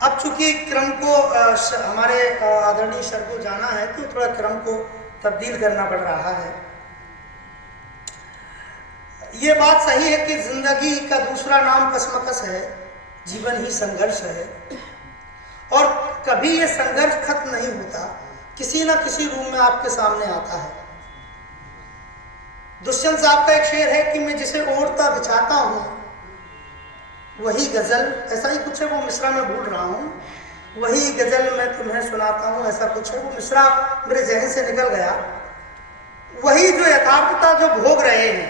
अब चूंकि क्रम को हमारे आदरणीय सर को जाना है तो थोड़ा क्रम को तब्दील करना पड़ रहा है। ये बात सही है कि जिंदगी का दूसरा नाम कसमकस है, जीवन ही संघर्ष है, और कभी ये संघर्ष खत्म नहीं होता, किसी ना किसी रूप में आपके सामने आता है। दुष्यंत साहब का एक शेर है कि मैं जिसे ओढ़ता बिछाता हूँ वही गजल, ऐसा ही कुछ है, वो मिसरा में भूल रहा हूँ, वही गजल मैं तुम्हें सुनाता हूँ, ऐसा कुछ है, वो मिसरा मेरे जहन से निकल गया। वही जो यथार्थता जो भोग रहे हैं,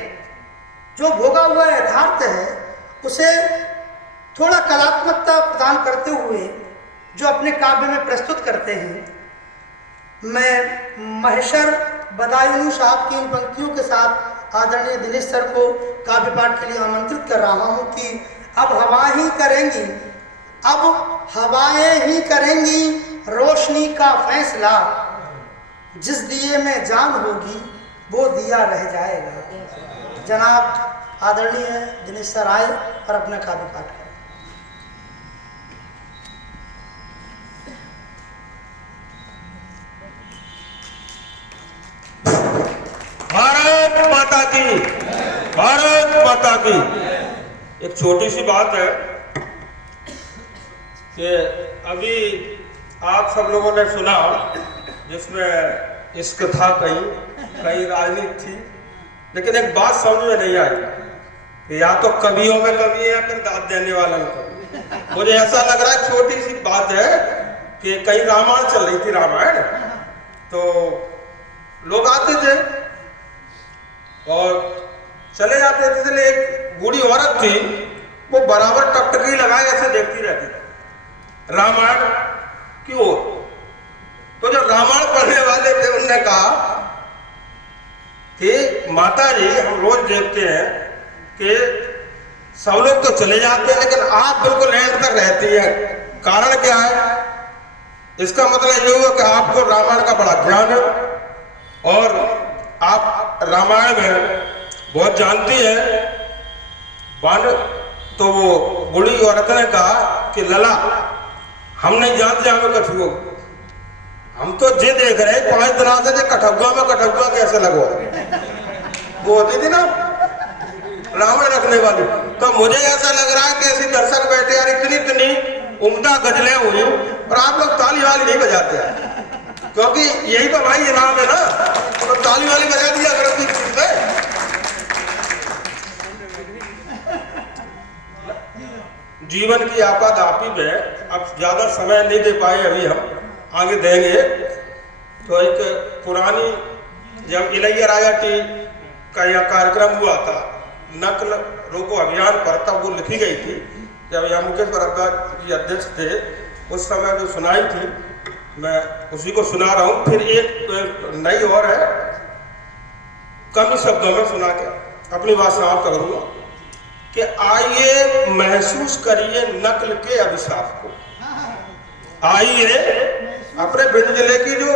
जो भोगा हुआ यथार्थ है, उसे थोड़ा कलात्मकता प्रदान करते हुए जो अपने काव्य में प्रस्तुत करते हैं, मैं महेशर बदायूं साहब की इन पंक्तियों के साथ आदरणीय दिनेश सर को काव्य पाठ के लिए आमंत्रित कर रहा हूँ कि अब हवाएं ही करेंगी, अब हवाएं ही करेंगी रोशनी का फैसला, जिस दिए में जान होगी वो दिया रह जाएगा। जनाब आदरणीय दिनेश सर आए और अपना काव्य पाठ करें। भारत माता की, भारत माता की। एक छोटी सी बात है कि अभी आप सब लोगों ने सुना, जिसमें इश्क था, कहीं राजनीति थी, लेकिन एक बात समझ में नहीं आई कि या तो कवियों में कवि है या फिर दाद देने वाला में कवि। मुझे ऐसा लग रहा है छोटी सी बात है कि कहीं रामायण चल रही थी, रामायण, तो लोग आते थे और चले जाते थे, इसलिए एक बूढ़ी औरत थी, वो बराबर टकटकी लगाए ऐसे देखती रहती थी रामायण की ओर। तो जो रामायण पढ़ने वाले थे उनने कहा कि माता जी, हम रोज देखते हैं कि सब लोग तो चले जाते हैं लेकिन आप बिल्कुल एंड तक रहती है, कारण क्या है? इसका मतलब ये हुआ कि आपको रामायण का बड़ा ज्ञान है और आप रामायण में बहुत जानती है। तो वो बूढ़ी औरत ने कहा कि लला, हम नहीं जानते हमें कठुआ, हम तो ये देख रहे हैं 5 दिनों से कठुआ में कठुआ कैसे लगो, वो होती थी ना रावण रखने वाली। तो मुझे ऐसा लग रहा है कि ऐसे दर्शक बैठे यार, इतनी उम्दा गजलें हुई और आप लोग ताली वाली नहीं बजाते हैं, क्योंकि यही तो भाई इनाम है ना, तो ताली वाली बजा दिया करो कुछ चीज में। जीवन की आपाधापी में अब ज्यादा समय नहीं दे पाए, अभी हम आगे देंगे। तो एक पुरानी, जब इलैया राजा टी का यह कार्यक्रम हुआ था, नकल रोको अभियान पर, तब वो लिखी गई थी, जब यहाँ मुकेश भारद्वाज जी अध्यक्ष थे, उस समय जो सुनाई थी, मैं उसी को सुना रहा हूँ। फिर एक नई और है, कम ही शब्दों में सुना के अपनी बात समाप्त करूंगा कि आइए महसूस करिए नकल के अभिशाप को। आइए अपने भिंड जिले की जो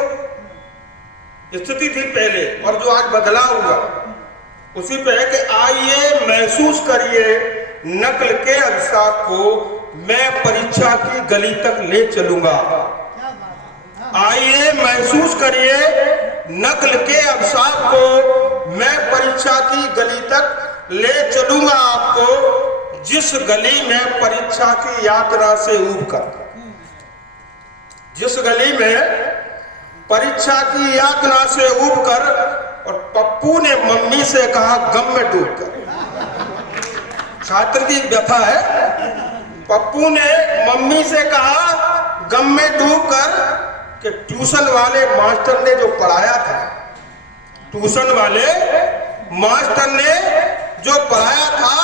स्थिति थी पहले और जो आज बदलाव हुआ, उसी पे है कि आइए महसूस करिए नकल के अभिशाप को, मैं परीक्षा की गली तक ले चलूंगा। आइए महसूस करिए नकल के अभिशाप को, मैं परीक्षा की गली तक ले चलूंगा आपको, जिस गली में परीक्षा की यात्रा से ऊब कर, जिस गली में परीक्षा की यात्रा से ऊब कर। और पप्पू ने मम्मी से कहा गम में डूब कर, छात्र की व्यथा है। पप्पू ने मम्मी से कहा गम में डूब कर कि ट्यूशन वाले मास्टर ने जो पढ़ाया था, ट्यूशन वाले मास्टर ने जो पढ़ाया था,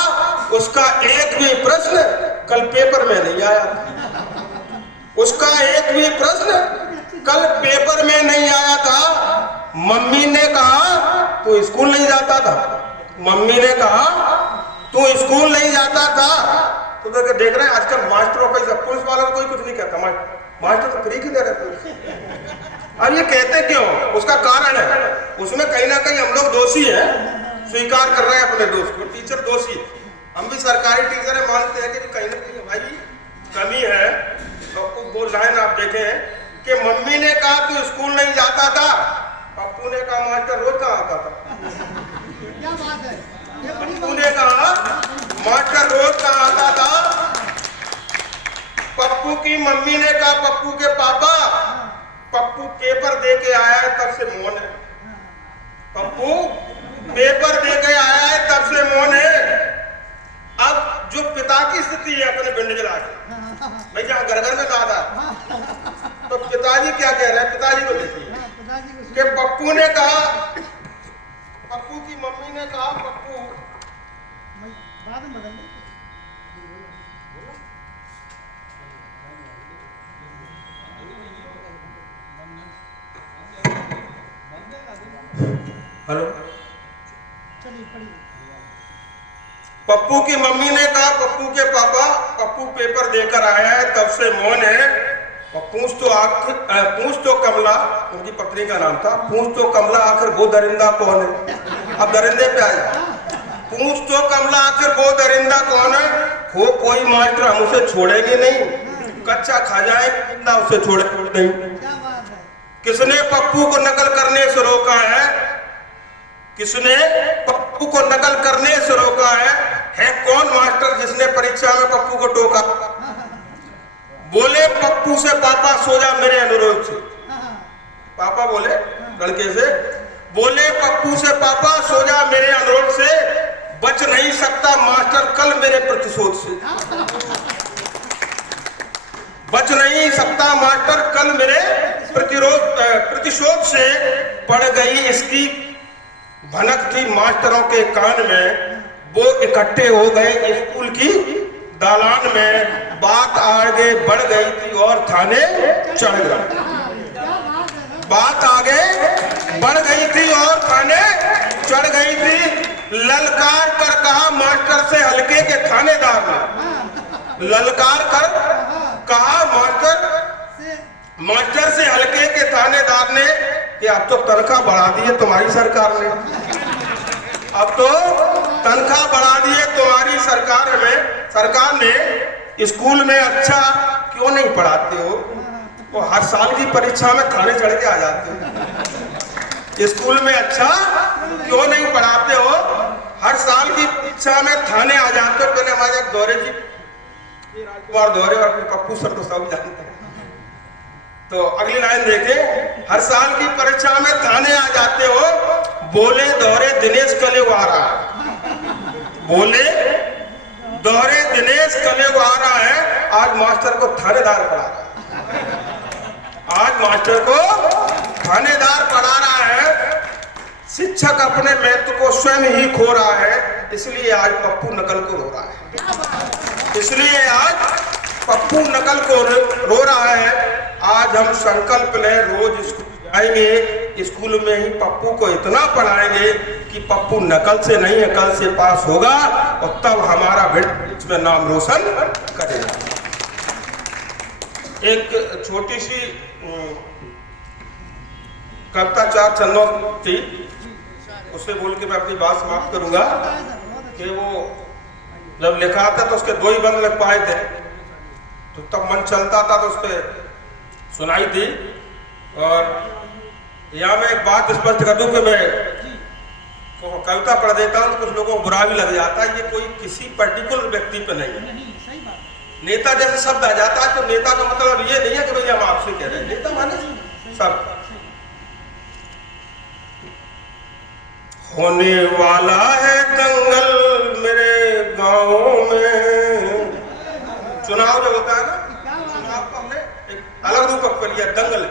उसका एक भी प्रश्न कल पेपर में नहीं आया, उसका एक भी प्रश्न कल पेपर में नहीं आया था। मम्मी ने कहा तू स्कूल नहीं जाता था, मम्मी ने कहा तू स्कूल नहीं जाता था। तो देख रहे हैं आजकल मास्टरों का, पुलिस वालों को कोई कुछ नहीं कहता, मास्टर तो फ्री की दे रहे थे। अब ये कहते क्यों? उसका कारण है, उसमें कहीं ना कहीं हम लोग दोषी हैं, स्वीकार कर रहे हैं अपने दोष को, टीचर दोषी। हम भी सरकारी टीचर है, मानते हैं कि कहीं ना कहीं हमारी कमी है, तो देखे कि मम्मी ने कहा तू स्कूल नहीं जाता था, पप्पू ने कहा मास्टर रोज कहाँ आता था। क्या बात है, ये बड़ी पप्पू ने कहा मास्टर रोज कहाँ आता था। पप्पू की मम्मी ने कहा पप्पू के पापा, पप्पू पेपर दे के आया है तब से मौन है। पप्पू पेपर दे के आया है तब से मौन है। अब जो पिता की स्थिति है अपने भिंड जिला की, भाई जहाँ घर घर में दादा, तो पिताजी क्या कह रहे हैं, पिताजी को देखिए कि पप्पू ने कहा, पप्पू की मम्मी ने कहा पप्पू बाद में बदल हेलो, चलिए पढ़िए। पप्पू की मम्मी ने कहा पप्पू के पापा, पप्पू पेपर देकर आया है तब से मौन है। और पूछ तो कमला, उनकी पत्नी का नाम था, पूछ तो कमला आखिर वो दरिंदा कौन है। अब दरिंदे पे आया, पूछ तो कमला आखिर वो दरिंदा कौन है। हो कोई मास्टर हम उसे छोड़ेंगे नहीं, कच्चा खा जाए ना उसे छोड़ेंगे नहीं। क्या बात है, किसने पप्पू को नकल करने से रोका है, किसने पप्पू को नकल करने से रोका है कौन मास्टर जिसने परीक्षा में पप्पू को टोका। बोले पप्पू से पापा सो जा मेरे अनुरोध से, पापा बोले लड़के से, बोले पप्पू से पापा सो जा मेरे अनुरोध से, बच नहीं सकता मास्टर कल मेरे प्रतिशोध से। बच नहीं सकता मास्टर कल मेरे प्रतिशोध से। पड़ गई इसकी भनक थी मास्टरों के कान में, वो इकट्ठे हो गए स्कूल की दालान में। बात आगे बढ़ गई थी और थाने चढ़ गए, बात आगे बढ़ गई थी और थाने चढ़ गई थी। ललकार कर कहा मास्टर से हल्के के थानेदार ने, ललकार कर कहा मास्टर से हल्के के थानेदार ने कि अब तो तनख्वाह बढ़ा दी है तुम्हारी सरकार ने, अब तो तनख्वाह बढ़ा दी है तुम्हारी सरकार ने। स्कूल में अच्छा क्यों नहीं पढ़ाते हो, वो हर साल की परीक्षा में थाने चढ़ के आ जाते हो। स्कूल में अच्छा क्यों नहीं पढ़ाते हो, हर साल की परीक्षा में थाने आ जाते हो। पहले हमारे दौरे जी राजकुमार दौरे और अपने पप्पू सर तो सब जानते हैं। तो अगली लाइन देखे, हर साल की परीक्षा में थाने आ जाते हो। बोले दौरे दिनेश कलेवारा, बोले दौरे दिनेश कलेवारा है, आज मास्टर को थानेदार पढ़ा रहा है, आज मास्टर को थानेदार पढ़ा रहा है। शिक्षक अपने महत्व को स्वयं ही खो रहा है, इसलिए आज पप्पू नकल को रो रहा है, इसलिए आज पप्पू नकल को रो रहा है। आज हम संकल्प लें रोज स्कूल जाएंगे, स्कूल में ही पप्पू को इतना पढ़ाएंगे कि पप्पू नकल से नहीं अकल से पास होगा और तब हमारा भिंड में नाम रोशन करेगा। एक छोटी सी कविता 4 चरणों थी, उसे बोल के मैं अपनी बात समाप्त करूंगा कि वो जब लिखा था तो उसके 2 ही बंद लग पाए थे, तो तब मन चलता था तो उसपे सुनाई थी। और यहाँ मैं एक बात स्पष्ट कर दूं कि मैं कविता पढ़ देता हूँ तो कुछ लोगों को बुरा भी लग जाता है, ये कोई किसी पर्टिकुलर व्यक्ति पे नहीं है। नेता जैसे शब्द आ जाता है तो नेता का मतलब ये नहीं है कि भैया हम आपसे कह रहे हैं, नेता माने सब। होने वाला है दंगल मेरे गाँव में, चुनाव जो होता है ना, चुनाव को हमने एक अलग रूप पर लिया दंगल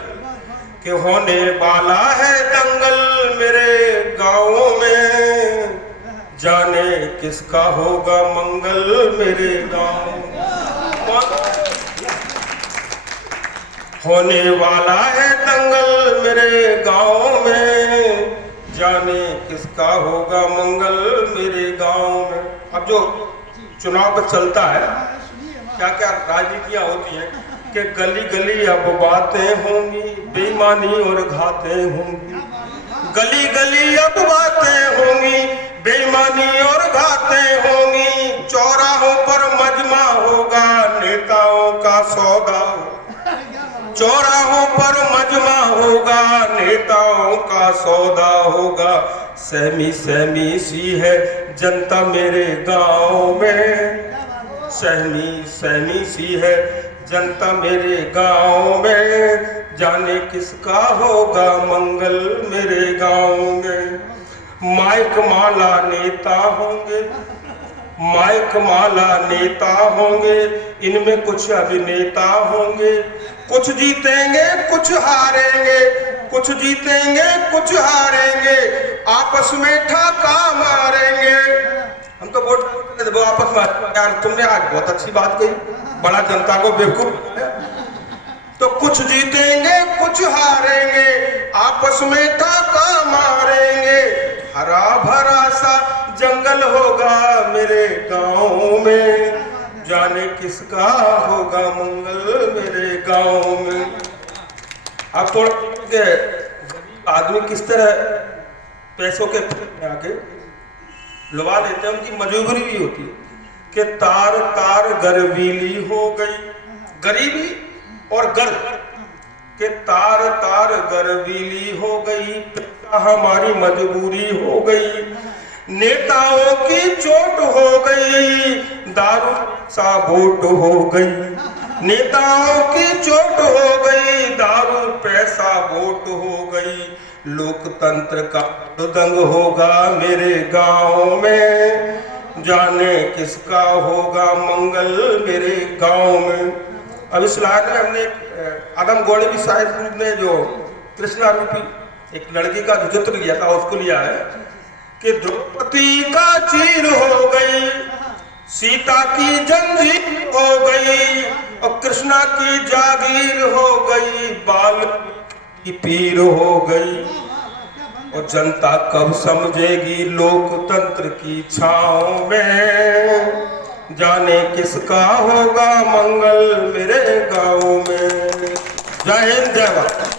के होने वाला है दंगल मेरे गाँव में, जाने किसका होगा मंगल मेरे गाँव। होने वाला है दंगल मेरे गाँव में, जाने किसका होगा मंगल मेरे गाँव में। अब जो चुनाव पर चलता है, क्या क्या राजनीतियाँ होती हैं कि गली गली अब बातें होंगी, बेईमानी और घातें होंगी, गली गली अब बातें होंगी, बेईमानी और घातें होंगी, चौराहों पर मजमा होगा नेताओं का सौदा, चौराहों पर मजमा होगा, नेताओं का सौदा होगा। सहमी सहमी सी है जनता मेरे गांव में, सहमी सहमी सी है जनता मेरे गांव में। जाने किसका होगा मंगल मेरे गांव में। माइक माला नेता होंगे, माइक माला नेता होंगे, इनमें कुछ अभिनेता होंगे। कुछ जीतेंगे कुछ हारेंगे, कुछ जीतेंगे कुछ हारेंगे, आपस में ठाका मारेंगे। हम तो वोट वो आपस में, यार तुमने आज बहुत अच्छी बात कही, बड़ा जनता को बेवकूफ। तो कुछ जीतेंगे कुछ हारेंगे, आपस में ठाका मारेंगे। हरा भरा सा जंगल होगा मेरे गांव में, जाने किसका होगा मंगल मेरे गांव में। अब थोड़ा आदमी किस तरह पैसों के आगे लुभा लेते हैं, उनकी मजबूरी भी होती है कि तार तार गर्वीली हो गई, गरीबी और गर्व के तार तार गर्वीली हो गई। हमारी मजबूरी हो गई, नेताओं की चोट हो गई, दारू सा वोट हो गई। नेताओं की चोट हो गई, दारू पैसा वोट हो गई। लोकतंत्र का दंग होगा मेरे गांव में, जाने किसका होगा मंगल मेरे गांव में। अब इस लाइन में हमने आदम गौड़वी साहिब ने जो कृष्णा रूपी एक लड़की का जो चित्र लिया था उसको लिया है कि द्रौपदी का चीर हो गई, सीता की जंजीर हो गई, और कृष्णा की जागीर हो गई, बाल की पीर हो गई। और जनता कब समझेगी लोकतंत्र की छांव में, जाने किसका होगा मंगल मेरे गांव में। जय हिंद जय भारत।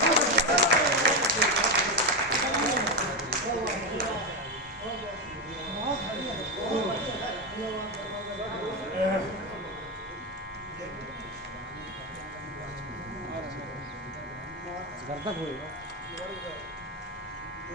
करता